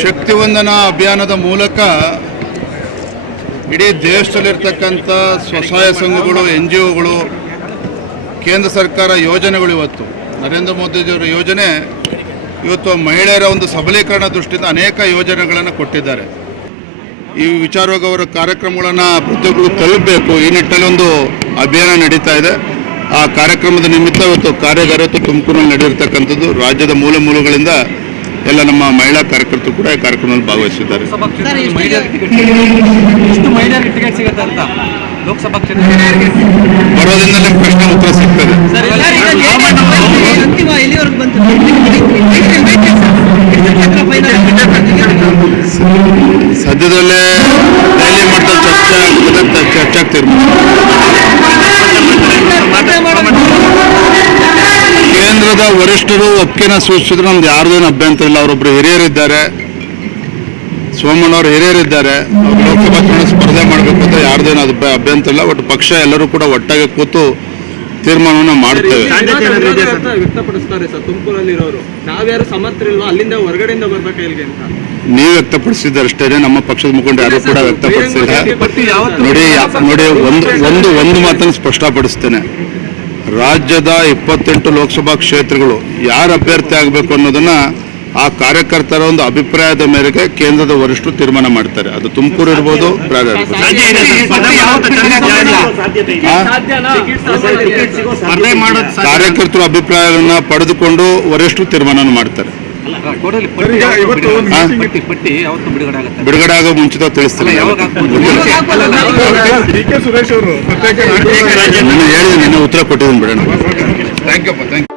ಶಕ್ತಿವಂದನ ಅಭಿಯಾನದ ಮೂಲಕ ಇಡೀ ದೇಶದಲ್ಲಿರ್ತಕ್ಕಂಥ ಸ್ವಸಹಾಯ ಸಂಘಗಳು ಎನ್ ಜಿ ಒಗಳು ಕೇಂದ್ರ ಸರ್ಕಾರ ಯೋಜನೆಗಳು ಇವತ್ತು. ನರೇಂದ್ರ ಮೋದಿಜಿಯವರ ಯೋಜನೆ ಇವತ್ತು ಮಹಿಳೆಯರ ಒಂದು ಸಬಲೀಕರಣ ದೃಷ್ಟಿಯಿಂದ ಅನೇಕ ಯೋಜನೆಗಳನ್ನು ಕೊಟ್ಟಿದ್ದಾರೆ. ಈ ವಿಚಾರವಾಗಿ ಅವರ ಕಾರ್ಯಕ್ರಮಗಳನ್ನು ಪ್ರತಿಯೊಬ್ಬರಿಗೂ ತಲುಪಬೇಕು. ಈ ನಿಟ್ಟಿನಲ್ಲಿ ಒಂದು ಅಭಿಯಾನ ನಡೀತಾ ಇದೆ. ಆ ಕಾರ್ಯಕ್ರಮದ ನಿಮಿತ್ತ ಇವತ್ತು ಕಾರ್ಯಾಗಾರ ತುಮಕೂರಿನಲ್ಲಿ ನಡೆದಿರ್ತಕ್ಕಂಥದ್ದು. ರಾಜ್ಯದ ಮೂಲೆ ಮೂಲೆಗಳಿಂದ ಎಲ್ಲ ನಮ್ಮ ಮಹಿಳಾ ಕಾರ್ಯಕರ್ತರು ಕೂಡ ಈ ಕಾರ್ಯಕ್ರಮದಲ್ಲಿ ಭಾಗವಹಿಸಿದ್ದಾರೆ. ಬರೋದ್ರಿಂದಲೇ ಪ್ರಶ್ನೆ ಉತ್ತರ ಸಿಗ್ತದೆ. ಸದ್ಯದಲ್ಲೇ ದೆಹಲಿ ಮಟ್ಟದಲ್ಲಿ ಚರ್ಚೆ ಚರ್ಚೆ ಆಗ್ತಿರ್ಬೋದು. ವರಿಷ್ಠರು ಒಪ್ಪಿಗೆನ ಸೂಚಿಸಿದ್ರು ನಮ್ದು ಯಾರ್ದೇನು ಅಭ್ಯಂತರ ಇಲ್ಲ. ಅವರೊಬ್ಬರು ಹಿರಿಯರಿದ್ದಾರೆ. ಸೋಮಣ್ಣವ್ರು ಹಿರಿಯರಿದ್ದಾರೆ. ಅವ್ರು ಲೋಕಸಭಾ ಚುನಾವಣೆ ಸ್ಪರ್ಧೆ ಮಾಡಬೇಕು ಅಂತ ಯಾರ್ದೇನು ಅದು ಅಭ್ಯ- ಅಭ್ಯಂತರ ಇಲ್ಲ. ಬಟ್ ಪಕ್ಷ ಎಲ್ಲರೂ ಕೂಡ ಒಟ್ಟಾಗಿ ಕೂತು ತೀರ್ಮಾನವನ್ನು ಮಾಡ್ತೇವೆ. ನೀವ್ ವ್ಯಕ್ತಪಡಿಸ್ತಾರೆ ಸರ್ ತುಮಕೂರಲ್ಲಿ ಇರೋರು ನಾವ್ಯಾರು ಸಮರ್ಥರಿಲ್ವಾ? ಅಲ್ಲಿಂದ ಹೊರಗಡೆಯಿಂದ ಬರ್ಬೇಕಾ ಇಲ್ಲಿಗೆ ಅಂತ. ನೀವು ವ್ಯಕ್ತಪಡಿಸಿದ್ದಾರೆ ಅಷ್ಟೇ ನಮ್ಮ ಪಕ್ಷದ ಮುಖಂಡ ಯಾರು ಕೂಡ ವ್ಯಕ್ತಪಡಿಸಿಲ್ಲ. ಪಟ್ಟಿ ನೋಡಿ ನೋಡಿ ಒಂದು ಒಂದು ಒಂದು ಮಾತನ್ನು ಸ್ಪಷ್ಟಪಡಿಸ್ತೇನೆ. ರಾಜ್ಯದ ಇಪ್ಪತ್ತೆಂಟು ಲೋಕಸಭಾ ಕ್ಷೇತ್ರಗಳು ಯಾರು ಅಭ್ಯರ್ಥಿ ಆಗಬೇಕು ಅನ್ನೋದನ್ನ ಆ ಕಾರ್ಯಕರ್ತರ ಒಂದು ಅಭಿಪ್ರಾಯದ ಮೇರೆಗೆ ಕೇಂದ್ರದ ವರಿಷ್ಠರು ತೀರ್ಮಾನ ಮಾಡ್ತಾರೆ. ಅದು ತುಮಕೂರು ಇರ್ಬೋದು ಕಾರ್ಯಕರ್ತರ ಅಭಿಪ್ರಾಯಗಳನ್ನ ಪಡೆದುಕೊಂಡು ವರಿಷ್ಠರು ತೀರ್ಮಾನ ಮಾಡ್ತಾರೆ. ಬಿಡುಗಡೆ ಆಗೋ ಮುಂಚಿತ ತಿಳಿಸ್ತೀನಿ உத்தரவு கொட்டதன் தேங்க்யூப்பா தேங்க்யூ